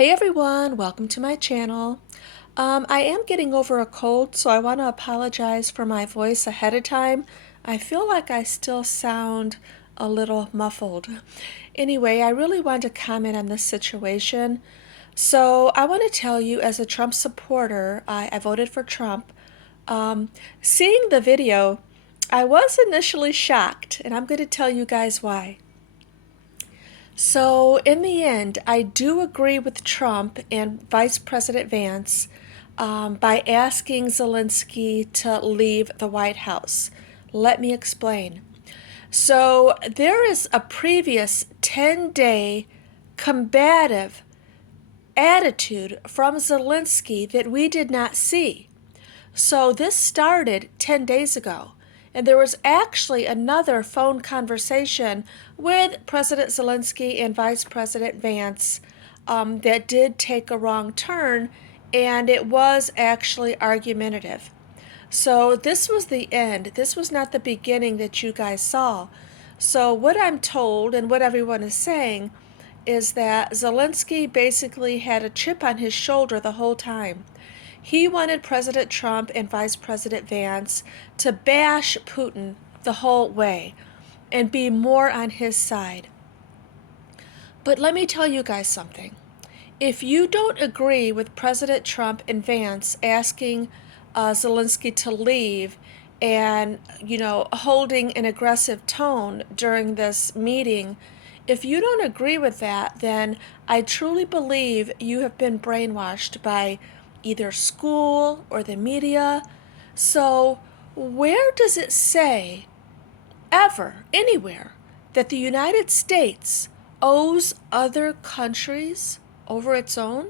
Hey everyone, welcome to my channel. I am getting over a cold, so I want to apologize for my voice ahead of time. I feel like I still sound a little muffled. Anyway, I really want to comment on this situation. So I want to tell you, as a Trump supporter, I voted for Trump. Seeing the video, I was initially shocked, and I'm going to tell you guys why. So, in the end, I do agree with Trump and Vice President Vance by asking Zelensky to leave the White House. Let me explain. So, there is a previous 10-day combative attitude from Zelensky that we did not see. So this started 10 days ago. And there was actually another phone conversation with President Zelensky and Vice President Vance that did take a wrong turn, and it was actually argumentative. So this was the end. This was not the beginning that you guys saw. So what I'm told and what everyone is saying is that Zelensky basically had a chip on his shoulder the whole time. He wanted President Trump and Vice President Vance to bash Putin the whole way and be more on his side. But let me tell you guys something. If you don't agree with President Trump and Vance asking Zelensky to leave and, holding an aggressive tone during this meeting, if you don't agree with that, then I truly believe you have been brainwashed by either school or the media. So, where does it say, ever, anywhere, that the United States owes other countries over its own?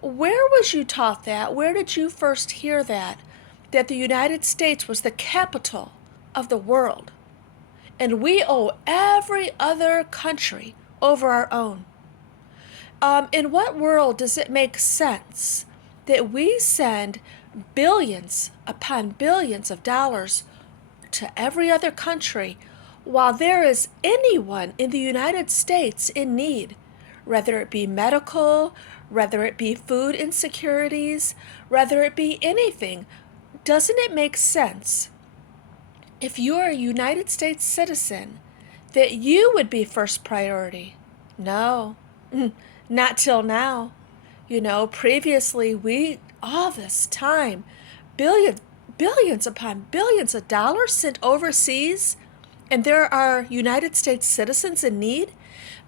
Where was you taught that? Where did you first hear that? That the United States was the capital of the world, and we owe every other country over our own. In what world does it make sense that we send billions upon billions of dollars to every other country while there is anyone in the United States in need, whether it be medical, whether it be food insecurities, whether it be anything? Doesn't it make sense, if you are a United States citizen, that you would be first priority? No, not till now. Previously, all this time, billions upon billions of dollars sent overseas, and there are United States citizens in need.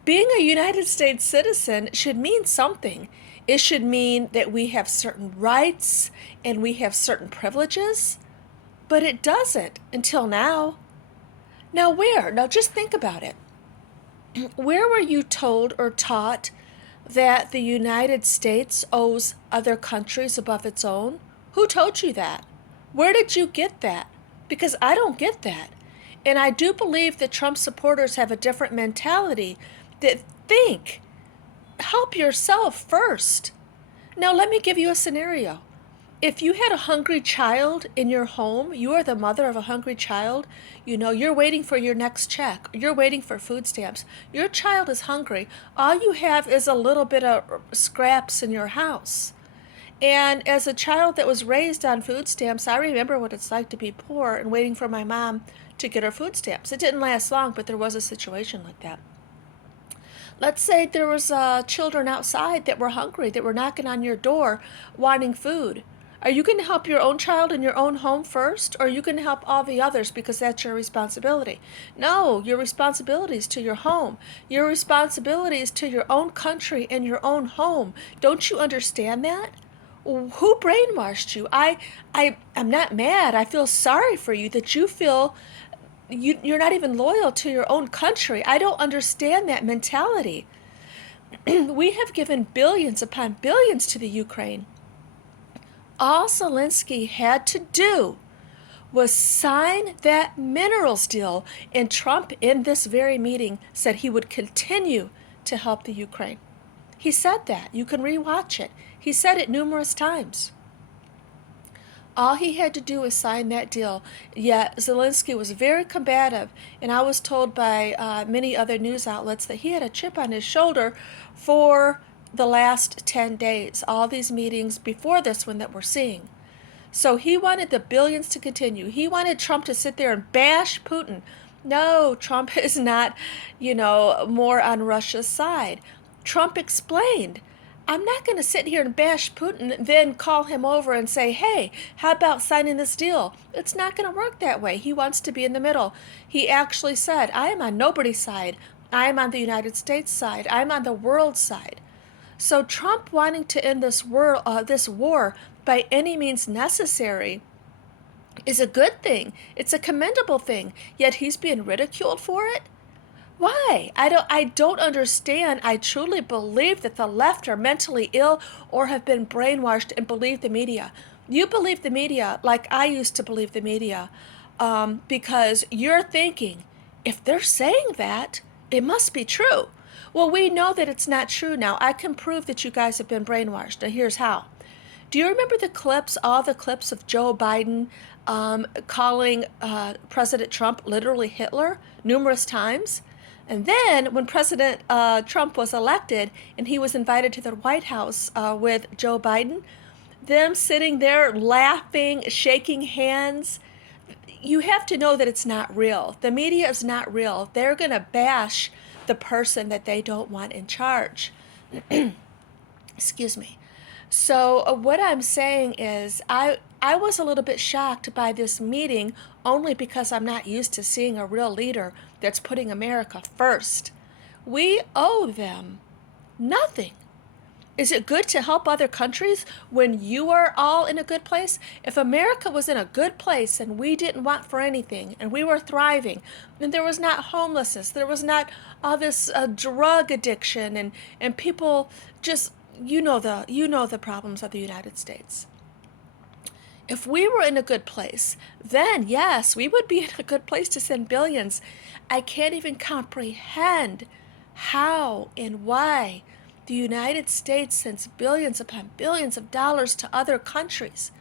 Being a United States citizen should mean something. It should mean that we have certain rights and we have certain privileges, but it doesn't until now. Now, where? Now, just think about it. Where were you told or taught that the United States owes other countries above its own? Who told you that? Where did you get that? Because I don't get that. And I do believe that Trump supporters have a different mentality that think, help yourself first. Now, let me give you a scenario. If you had a hungry child in your home, you are the mother of a hungry child, you're waiting for your next check, you're waiting for food stamps, your child is hungry, all you have is a little bit of scraps in your house. And as a child that was raised on food stamps, I remember what it's like to be poor and waiting for my mom to get her food stamps. It didn't last long, but there was a situation like that. Let's say there was children outside that were hungry, that were knocking on your door wanting food. Are you going to help your own child in your own home first, or are you going to help all the others because that's your responsibility? No, your responsibility is to your home. Your responsibility is to your own country and your own home. Don't you understand that? Who brainwashed you? I'm not mad. I feel sorry for you that you feel you're not even loyal to your own country. I don't understand that mentality. We have given billions upon billions to the Ukraine. All Zelensky had to do was sign that minerals deal, and Trump in this very meeting said he would continue to help the Ukraine. He said that. You can rewatch it. He said it numerous times. All he had to do was sign that deal. Yet Zelensky was very combative, and I was told by many other news outlets that he had a chip on his shoulder for the last 10 days, all these meetings before this one that we're seeing. So he wanted the billions to continue. He wanted Trump to sit there and bash Putin. No, Trump is not, more on Russia's side. Trump explained, I'm not going to sit here and bash Putin, then call him over and say, hey, how about signing this deal? It's not going to work that way. He wants to be in the middle. He actually said, I am on nobody's side. I am on the United States side. I'm on the world side. So Trump wanting to end this war by any means necessary is a good thing. It's a commendable thing. Yet he's being ridiculed for it. Why? I don't understand. I truly believe that the left are mentally ill or have been brainwashed and believe the media. You believe the media like I used to believe the media, because you're thinking, if they're saying that, it must be true. Well, we know that it's not true now. I can prove that you guys have been brainwashed. Now, here's how. Do you remember all the clips of Joe Biden calling President Trump literally Hitler numerous times? And then when President Trump was elected and he was invited to the White House with Joe Biden, them sitting there laughing, shaking hands, you have to know that it's not real. The media is not real. They're going to bash the person that they don't want in charge. Excuse me. So what I'm saying is I was a little bit shocked by this meeting only because I'm not used to seeing a real leader that's putting America first. We owe them nothing. Is it good to help other countries when you are all in a good place? If America was in a good place and we didn't want for anything and we were thriving and there was not homelessness, there was not all this drug addiction and people just, you know the problems of the United States. If we were in a good place, then yes, we would be in a good place to send billions. I can't even comprehend how and why the United States sends billions upon billions of dollars to other countries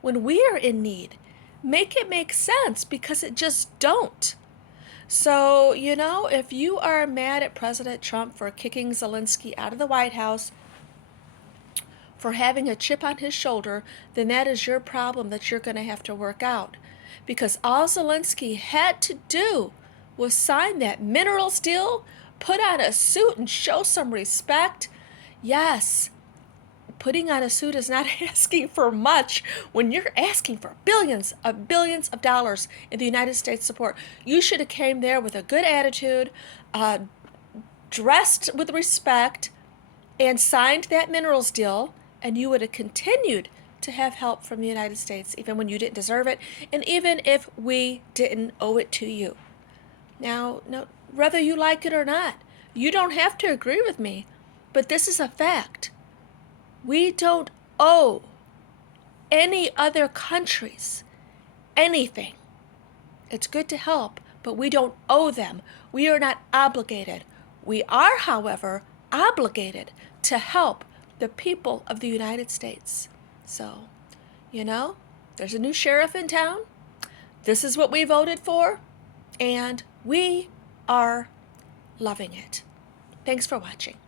when we are in need. Make it make sense, because it just don't. So, if you are mad at President Trump for kicking Zelensky out of the White House, for having a chip on his shoulder, then that is your problem that you're going to have to work out. Because all Zelensky had to do was sign that minerals deal, put on a suit and show some respect. Yes, putting on a suit is not asking for much when you're asking for billions of dollars in the United States support. You should have came there with a good attitude, dressed with respect, and signed that minerals deal, and you would have continued to have help from the United States even when you didn't deserve it, and even if we didn't owe it to you. Now, whether you like it or not, you don't have to agree with me, but this is a fact. We don't owe any other countries anything. It's good to help, but we don't owe them. We are not obligated. We are, however, obligated to help the people of the United States. So, there's a new sheriff in town. This is what we voted for, and we are loving it. Thanks for watching.